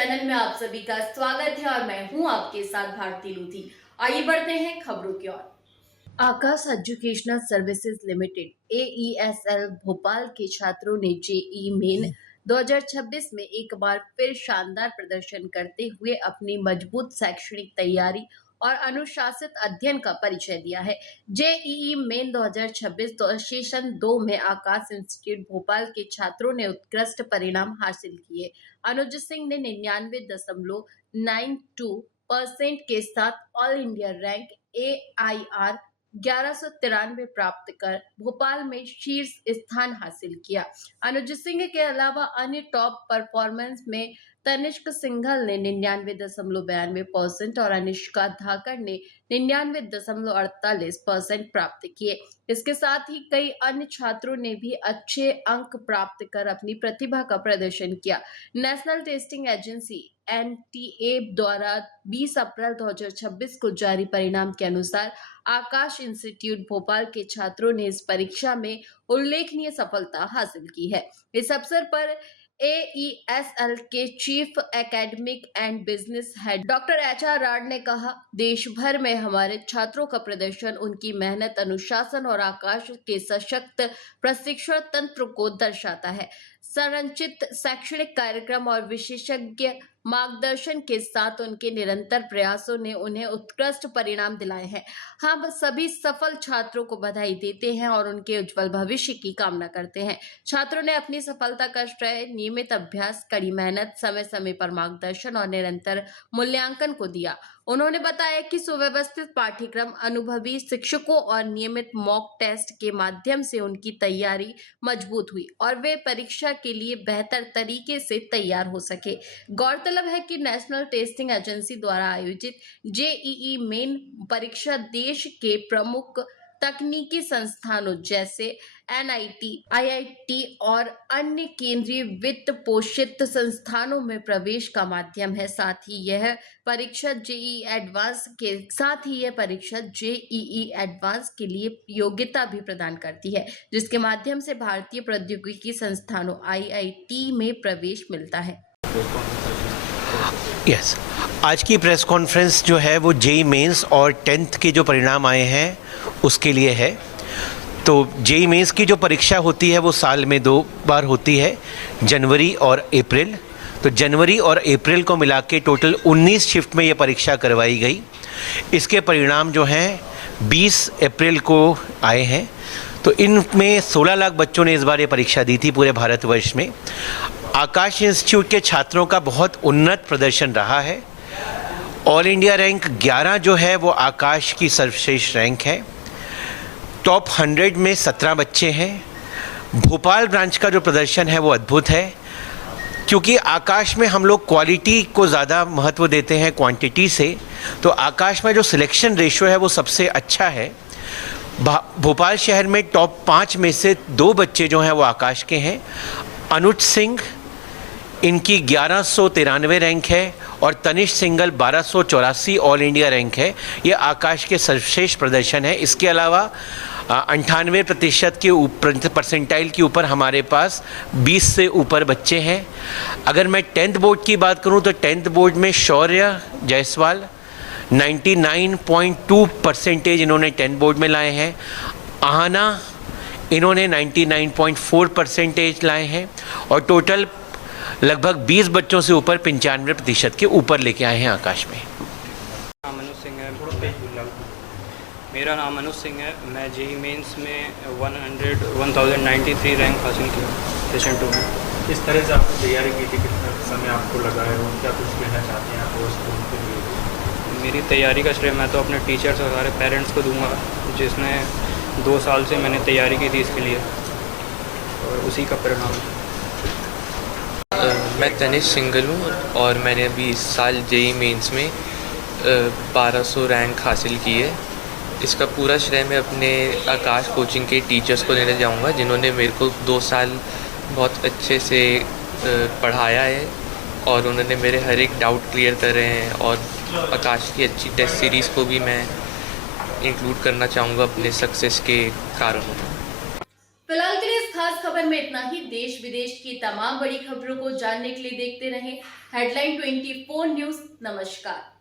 Channel में आप सभी का स्वागत है और मैं हूं आपके साथ भारती लूथी। आइए बढ़ते हैं खबरों की ओर। Aakash educational services limited AESL Bhopal के छात्रों ने जेईई मेन 2026 में एक बार फिर शानदार प्रदर्शन करते हुए अपनी मजबूत शैक्षणिक तैयारी और अनुशासित अध्ययन का परिचय दिया है। जेईई मेन 2026 सेशन 2 में आकाश इंस्टीट्यूट भोपाल के छात्रों ने उत्कृष्ट परिणाम हासिल किए। अनुज सिंह ने 99.92% के साथ ऑल इंडिया रैंक AIR 1193 प्राप्त कर भोपाल में शीर्ष स्थान हासिल किया। अनुज सिंह के अलावा अन्य टॉप परफॉर्मेंस में तनिष्क सिंघल ने 99.92% और अनिष्का धाकड़ ने 99.48% प्राप्त किए। इसके साथ ही कई अन्य छात्रों ने भी अच्छे अंक प्राप्त कर अपनी प्रतिभा का प्रदर्शन किया। नेशनल टेस्टिंग एजेंसी NTA द्वारा 20 अप्रैल 2026 को जारी परिणाम के अनुसार आकाश इंस्टीट्यूट भोपाल के छात्रों ने इस परीक्षा में उल्लेखनीय सफलता हासिल की है। इस अवसर पर AESL के chief academic and business head doctor HR राड ने कहा, देश भर में हमारे छात्रों का प्रदर्शन उनकी मेहनत, अनुशासन और आकाश के सशक्त प्रशिक्षण तंत्र को दर्शाता है। संरचित शैक्षणिक कार्यक्रम और विशेषज्ञ मार्गदर्शन के साथ उनके निरंतर प्रयासों ने उन्हें उत्कृष्ट परिणाम दिलाए हैं। हम सभी सफल छात्रों को बधाई देते हैं और उनके उज्जवल भविष्य की कामना करते हैं। छात्रों ने अपनी सफलता का श्रेय नियमित अभ्यास, कड़ी मेहनत, समय समय पर मार्गदर्शन और निरंतर मूल्यांकन को दिया। उन्होंने बताया कि सुव्यवस्थित पाठ्यक्रम, अनुभवी शिक्षकों और नियमित मॉक टेस्ट के माध्यम से उनकी तैयारी मजबूत हुई और वे परीक्षा के लिए बेहतर तरीके से तैयार हो सके। गौरतलब है कि नेशनल टेस्टिंग एजेंसी द्वारा आयोजित जेईई मेन परीक्षा देश के प्रमुख तकनीकी संस्थानों जैसे NIT, IIT और अन्य केंद्रीय वित्त पोषित संस्थानों में प्रवेश का माध्यम है। साथ ही यह परीक्षा जेईई एडवांस के लिए योग्यता भी प्रदान करती है, जिसके माध्यम से भारतीय प्रौद्योगिकी संस्थानों IIT में प्रवेश मिलता है। यस, आज की प्रेस कॉन्फ्रेंस जो है वो जेईई मेंस और 10th के जो परिणाम आए हैं उसके लिए है। तो जेईई मेंस की जो परीक्षा होती है वो साल में 2 बार होती है, जनवरी और अप्रैल। तो जनवरी और अप्रैल को मिला के टोटल 19 शिफ्ट में ये परीक्षा करवाई गई। इसके परिणाम जो हैं 20 अप्रैल को आए हैं। तो इनमें 16 लाख बच्चों ने इस बार ये परीक्षा दी थी पूरे भारतवर्ष में। आकाश इंस्टीट्यूट के छात्रों का बहुत उन्नत प्रदर्शन रहा है। ऑल इंडिया रैंक 11 जो है वो आकाश की सर्वश्रेष्ठ रैंक है। टॉप 100 में 17 बच्चे हैं। भोपाल ब्रांच का जो प्रदर्शन है वो अद्भुत है, क्योंकि आकाश में हम लोग क्वालिटी को ज़्यादा महत्व देते हैं क्वांटिटी से। तो आकाश में जो सिलेक्शन रेशियो है वो सबसे अच्छा है। भोपाल शहर में टॉप 5 में से 2 बच्चे जो हैं वो आकाश के हैं। अनुज सिंह, इनकी 1193 रैंक है और Tanishq Singhal 1284 all India rank है। ये आकाश के सर्वश्रेष्ठ प्रदर्शन है। इसके अलावा 98% के ऊपर परसेंटाइल के ऊपर हमारे पास 20 से ऊपर बच्चे हैं। अगर मैं 10th बोर्ड की बात करूं तो 10th बोर्ड में शौर्य जायसवाल 99.2% इन्होंने 10th बोर्ड में लाए हैं। आहना इन्होंने 99.4% लाए हैं और टोटल लगभग 20 बच्चों से ऊपर 95% के ऊपर लेके आए हैं आकाश में। मेरा नाम अनुज सिंह है। मैं जेईई मेंस में 1093 रैंक हासिल किया सेशन 2 में। इस तरह से आपने तैयारी की थी, कितना समय आपको लगा है और क्या कुछ कहना चाहते हैं आप उस के लिए? मेरी तैयारी का श्रेय मैं तो अपने टीचर्स और सारे पेरेंट्स को दूंगा, जिसने 2 साल से मैंने तैयारी की थी इसके लिए, और उसी का परिणाम। मैं तनिष्क सिंघल हूँ और मैंने अभी इस साल जेईई मेंस में 1200 रैंक हासिल की है। इसका पूरा श्रेय मैं अपने आकाश कोचिंग के टीचर्स को देना चाहूँगा, जिन्होंने मेरे को 2 साल बहुत अच्छे से पढ़ाया है और उन्होंने मेरे हर एक डाउट क्लियर करे हैं। और आकाश की अच्छी टेस्ट सीरीज़ को भी मैं इंक्लूड करना चाहूँगा अपने सक्सेस के कारणों में। फिलहाल के लिए इस खास खबर खबर में इतना ही। देश विदेश की तमाम बड़ी खबरों को जानने के लिए देखते रहें हेडलाइन 24 न्यूज। नमस्कार।